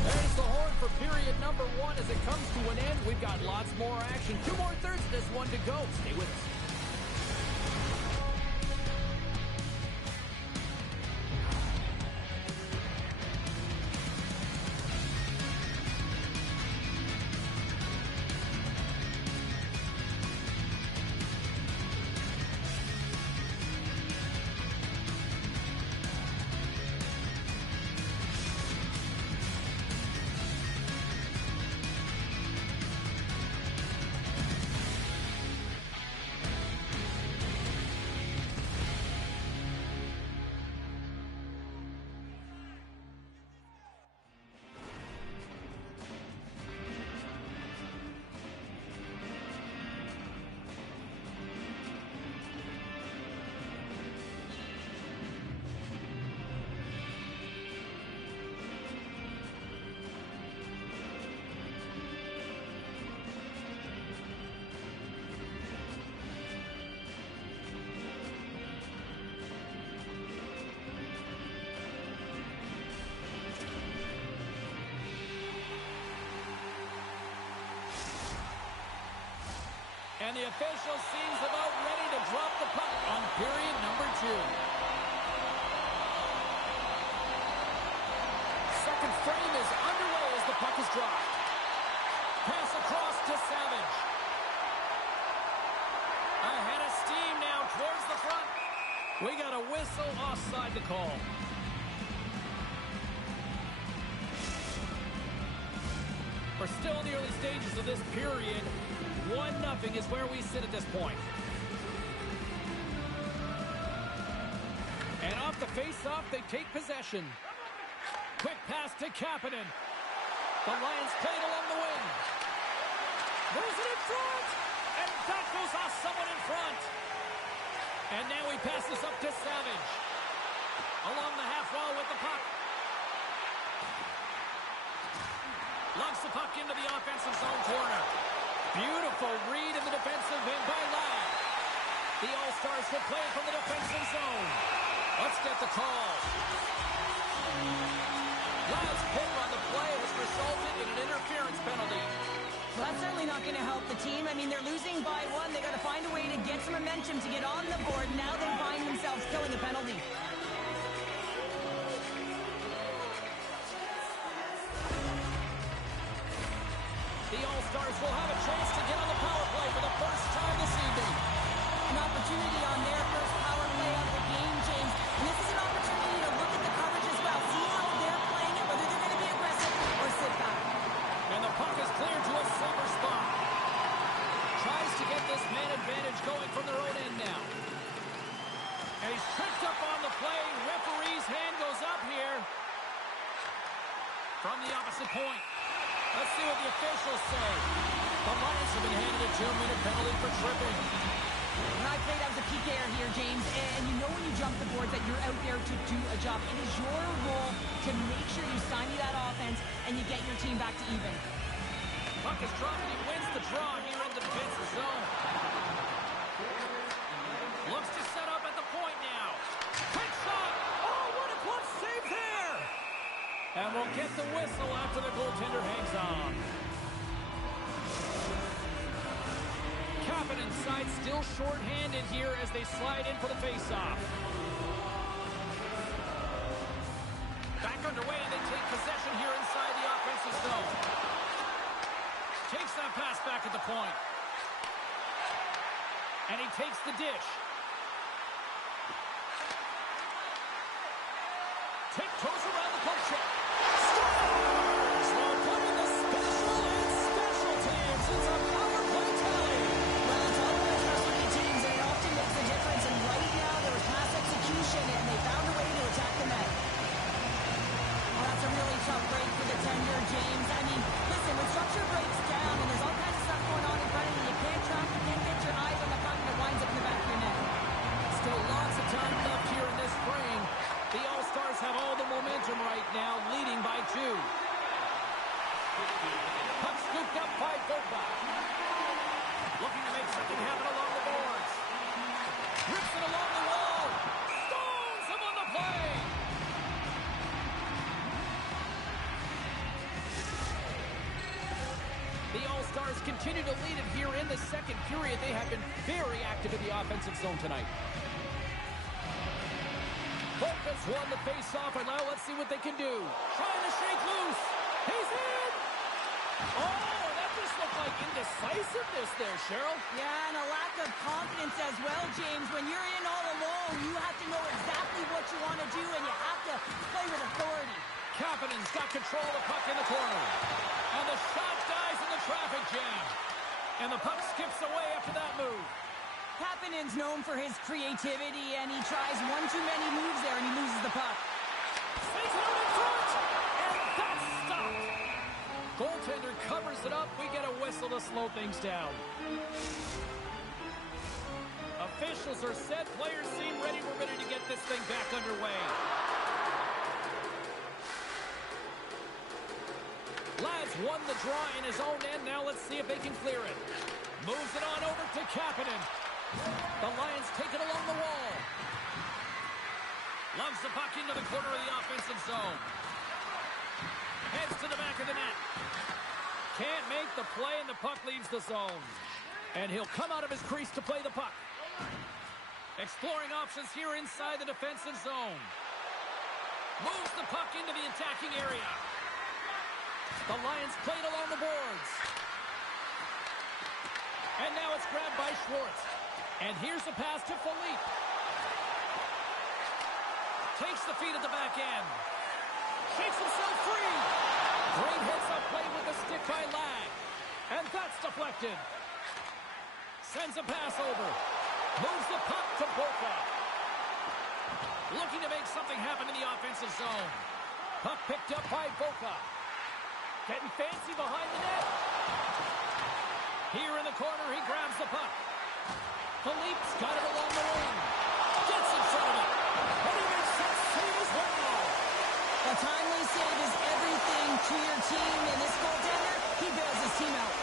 There's the horn for period number 1 as it comes to an end. We've got lots more action. 2 more thirds of this one to go. Stay with us. And the official seems about ready to drop the puck on period number 2. Second frame is underway as the puck is dropped. Pass across to Savage. Ahead of steam now towards the front. We got a whistle offside to call. We're still in the early stages of this period. 1-0 is where we sit at this point. And off the face-off, they take possession. Quick pass to Kapanen. The Lions play it along the wing. Goes it in front. And that goes off someone in front. And now he passes up to Savage. Along the half wall with the puck. Lugs the puck into the offensive zone corner. Beautiful read in the defensive end by Ladd. The All-Stars will play from the defensive zone. Let's get the call. Ladd's hit on the play has resulted in an interference penalty. Well, that's certainly not going to help the team. I mean, they're losing by 1. They got to find a way to get some momentum to get on the board. Now they find themselves killing a penalty. The All-Stars will have a chance to get on the power play for the first time this evening. An opportunity on their first power play of the game, James. And this is an opportunity to look at the coverage as well. See how they're playing it, whether they're going to be aggressive or sit back. And the puck is cleared to a safer spot. Tries to get this man advantage going from their own end now. And he's tripped up on the play. Referee's hand goes up here. From the opposite point. Let's see what the officials say. The Lions have been handed a 2-minute penalty for tripping. When I played, I was a PKer here, James, and you know when you jump the boards that you're out there to do a job. It is your role to make sure you stymie that offense and you get your team back to even. Puck is dropped and he wins the draw here in the defensive zone. Looks to set up at the point now. Quick shot! Oh, what a glove save there! And we'll get the whistle after the goaltender hangs on. Kapanen's side still short-handed here as they slide in for the face-off. Back underway and they take possession here inside the offensive zone. Takes that pass back at the point. And he takes the dish. Tiptoes around the poke check. Scores! While putting the special in special teams. It's a power play tally. Well, it's always continue to lead it here in the second period. They have been very active in the offensive zone tonight. Boca's won the face-off, and now let's see what they can do. Trying to shake loose. He's in! Oh, that just looked like indecisiveness there, Cheryl. Yeah, and a lack of confidence as well, James. When you're in all alone, you have to know exactly what you want to do, and you have to play with authority. Kapanen's got control of the puck in the corner. And the shot dies in the traffic jam. And the puck skips away after that move. Kapanen's known for his creativity, and he tries one too many moves there, and he loses the puck. Sends it out in front, and that's stopped. Goaltender covers it up. We get a whistle to slow things down. Officials are set. Players seem ready. We're ready to get this thing back underway. Lads won the draw in his own end. Now let's see if they can clear it. Moves it on over to Kapanen. The Lions take it along the wall. Loves the puck into the corner of the offensive zone. Heads to the back of the net. Can't make the play, and the puck leaves the zone. And he'll come out of his crease to play the puck. Exploring options here inside the defensive zone. Moves the puck into the attacking area. The Lions play it along the boards. And now it's grabbed by Schwartz. And here's the pass to Philippe. Takes the feed at the back end. Shakes himself free. Great heads-up play with the stick by Lag. And that's deflected. Sends a pass over. Moves the puck to Boca. Looking to make something happen in the offensive zone. Puck picked up by Boca. Getting fancy behind the net. Here in the corner, he grabs the puck. Philippe's got it along the wing. Gets in front of it. And he makes that save as well. A timely save is everything to your team, and this goaltender, he bails his team out.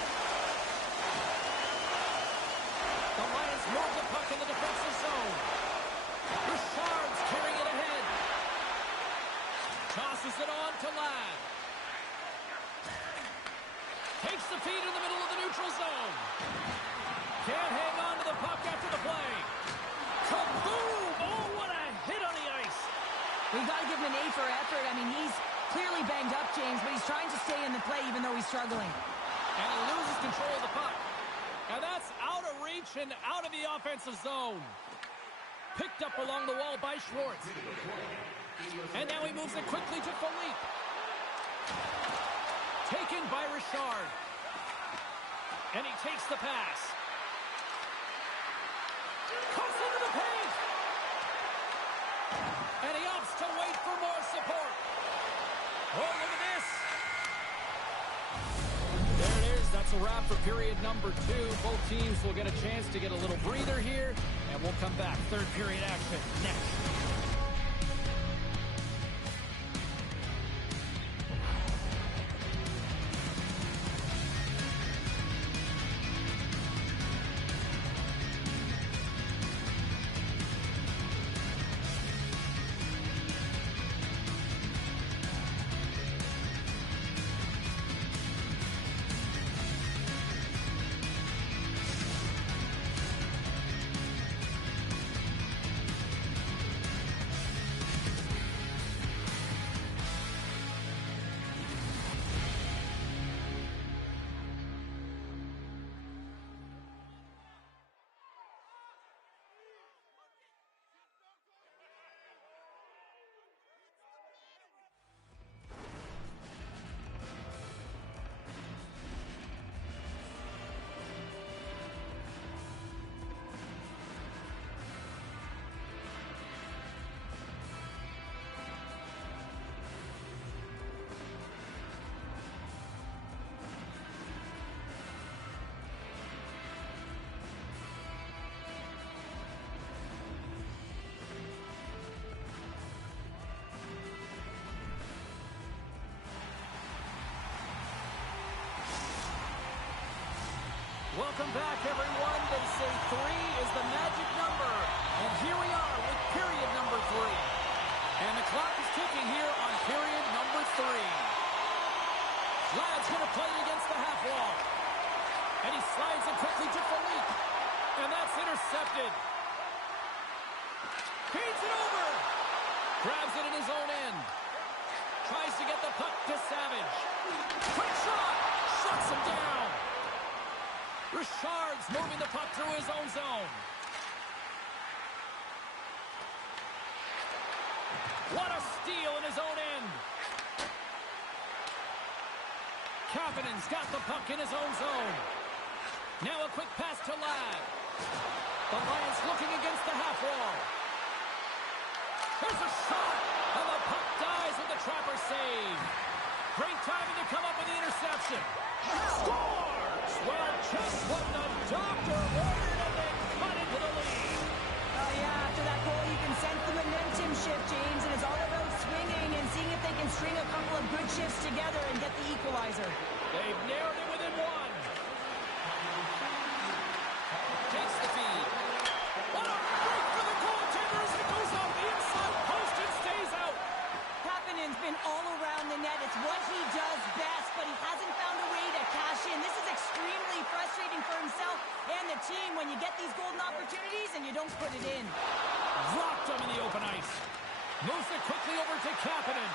The Lions move the puck in the defensive zone. Richard's carrying it ahead. Tosses it on to Ladd. Takes the feed in the middle of the neutral zone. Can't hang on to the puck after the play. Kaboom! Oh, what a hit on the ice. We got to give him an A for effort. I mean, he's clearly banged up, James, but he's trying to stay in the play even though he's struggling. And he loses control of the puck. And that's out of reach and out of the offensive zone. Picked up along the wall by Schwartz. And now he moves it quickly to Philippe. Taken by Richard. And he takes the pass. Cuts into the paint. And he opts to wait for more support. Oh, look at this. There it is. That's a wrap for period number 2. Both teams will get a chance to get a little breather here. And we'll come back. Third period action next. Welcome back, everyone. They say 3 is the magic number. And here we are with period number 3. And the clock is ticking here on period number 3. Ladd's going to play it against the half wall. And he slides it quickly to Philippe. And that's intercepted. Feeds it over. Grabs it in his own end. Tries to get the puck to Savage. Quick shot. Shuts him down. Richard's moving the puck through his own zone. What a steal in his own end. Kapanen's got the puck in his own zone. Now a quick pass to Ladd. The Lions looking against the half wall. There's a shot, and the puck dies with the Trapper save. Great timing to come up with the interception. Scores! Well, just what the doctor ordered, and they cut into the lead. Oh, yeah, after that goal, you can sense the momentum shift, James, and it's all about swinging and seeing if they can string a couple of good shifts together and get the equalizer. They've narrowed it within one. Takes the feed. What a break for the goaltender as it goes off the inside post and stays out. Kapanen's been all around the net. It's what he does best, but he hasn't found a way to cash in. This is extremely frustrating for himself and the team when you get these golden opportunities and you don't put it in. Rocked him in the open ice. Moves it quickly over to Kapanen.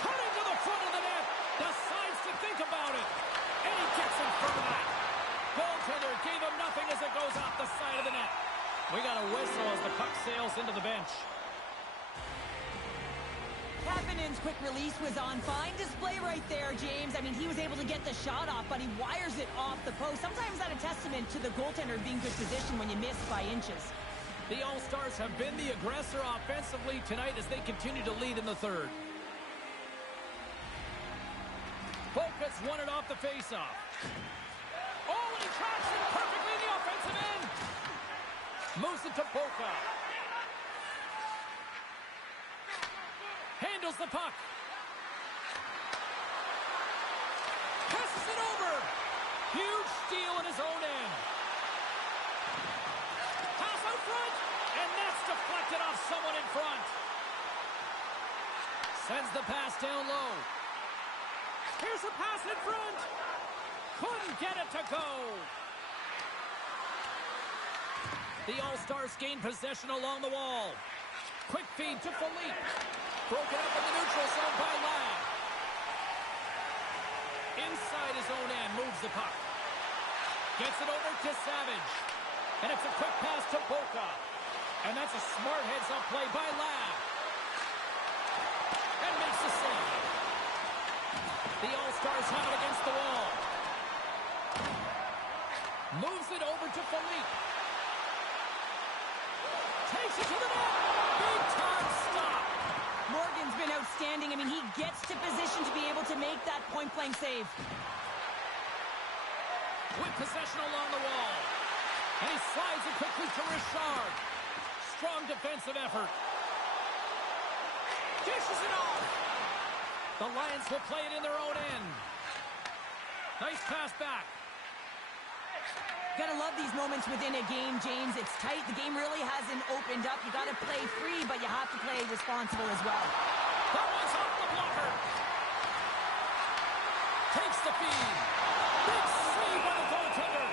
Cut into the front of the net. Decides to think about it. And he gets in front of that. Goaltender gave him nothing as it goes off the side of the net. We got a whistle as the puck sails into the bench. Kapanen's quick release was on fine display right there, James. I mean, he was able to get the shot off, but he wires it off the post. Sometimes that's a testament to the goaltender being good position when you miss by inches. The All-Stars have been the aggressor offensively tonight as they continue to lead in the third. Boca's won it off the faceoff. Oh, and he tracks it perfectly in the offensive end. Moves it to Boca. Handles the puck. Passes it over. Huge steal in his own end. Pass out front. And that's deflected off someone in front. Sends the pass down low. Here's a pass in front. Couldn't get it to go. The All-Stars gain possession along the wall. Quick feed to Philippe. Broken up in the neutral zone by Ladd. Inside his own end, moves the puck. Gets it over to Savage. And it's a quick pass to Boca. And that's a smart heads-up play by Ladd. And makes the save. The All-Stars have it against the wall. Moves it over to Philippe. Takes it to the net. Big time stop. Morgan's been outstanding. I mean, he gets to position to be able to make that point-blank save. With possession along the wall. And he slides it quickly to Richard. Strong defensive effort. Dishes it off. The Lions will play it in their own end. Nice pass back. Gotta love these moments within a game, James. It's tight. The game really hasn't opened up. You gotta play free, but you have to play responsible as well. That one's off the blocker. Takes the feed. Big save by the goaltender.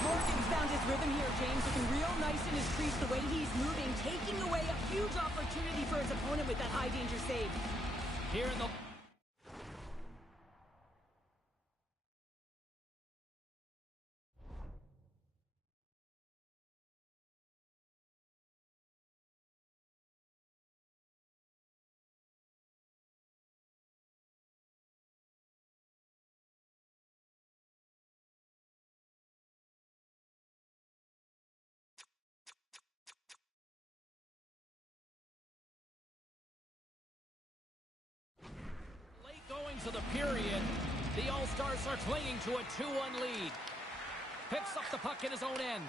Morgan's found his rhythm here, James. Looking real nice in his crease, the way he's moving, taking away a huge opportunity for his opponent with that high-danger save. Here in the... Going to the period, the All-Stars are clinging to a 2-1 lead. Picks up the puck in his own end.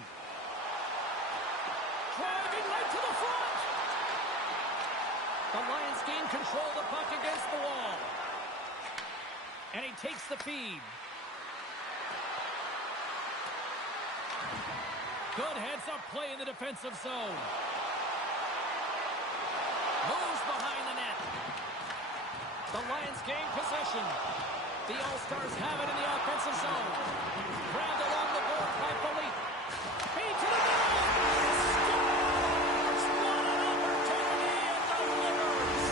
Driving right to the front. The Lions gain control of the puck against the wall. And he takes the feed. Good heads-up play in the defensive zone. Moves behind the net. The Lions gain possession. The All-Stars have it in the offensive zone. Grabbed along the board by Philippe. Feed to the middle. Scores! What an opportunity and delivers.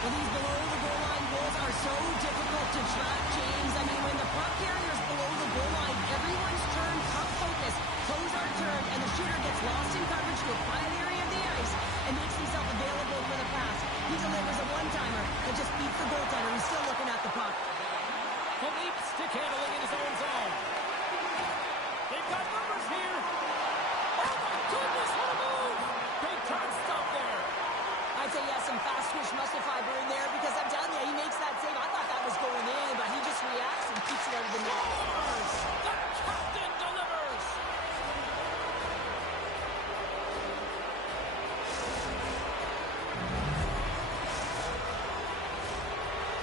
Well, these below-the-goal line goals are so difficult to track, James. I mean, when the puck carrier's below the goal line, everyone's turned puck focus, toes are turned, and the shooter gets lost in coverage to a quiet area of the ice and makes himself available for the pass. He delivers a one-timer that just beats the goaltender who's still looking at the puck. Philippe stick handling in his own zone. They've got numbers here. Oh, my goodness, what a move. Big turn stop there. I'd say, yeah, some fast twitch muscle fiber in there because I'm telling you, he makes that save. I thought that was going in, but he just reacts and keeps it out of the net. Scores! The captain delivers.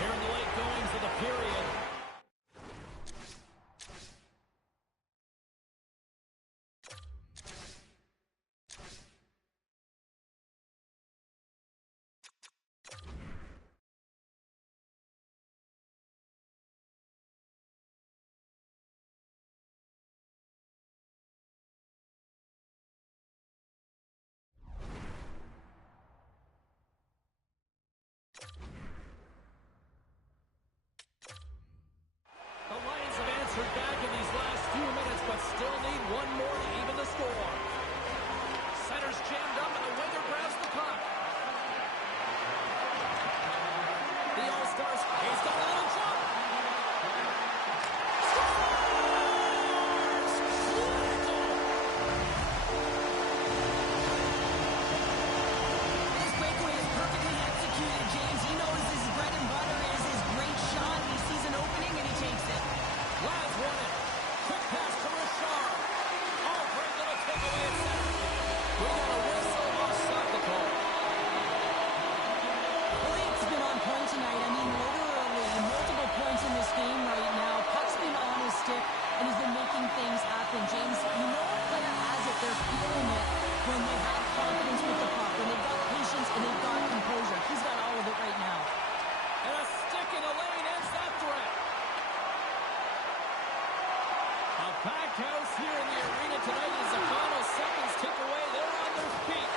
Here in the late goings of the period. The Lions have answered back in these last few minutes, but still need one more to even the score. Center's jammed up, and the winger grabs the puck. The All-Stars, he's got a little jump. Scores! Critical! This breakaway is perfectly executed, James. He knows his bread and butter is his great shot. He sees an opening and he takes it. Lads won it. Quick pass to Richard. Oh, great little takeaway at center. We got a whistle offside the call. Philippe's been on point tonight. I mean, literally multiple points in this game right now. Puck's been on his stick, and he's been making things happen. James, you know a player has it. They're feeling it when they have confidence with the puck, when they've got patience and they've got composure. He's got all of it right now. And a stick in the lane ends that threat. A packed house here in the arena tonight as the final seconds tick away. They're on their feet,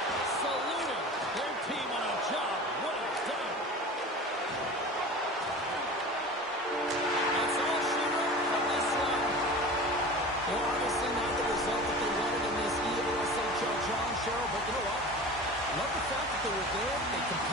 saluting their team on a job well done. That's all she wrote from this one. Well, obviously not the result that they wanted in this ELSHL John Sherrill, but you know what? Love the fact that they were there, they competed.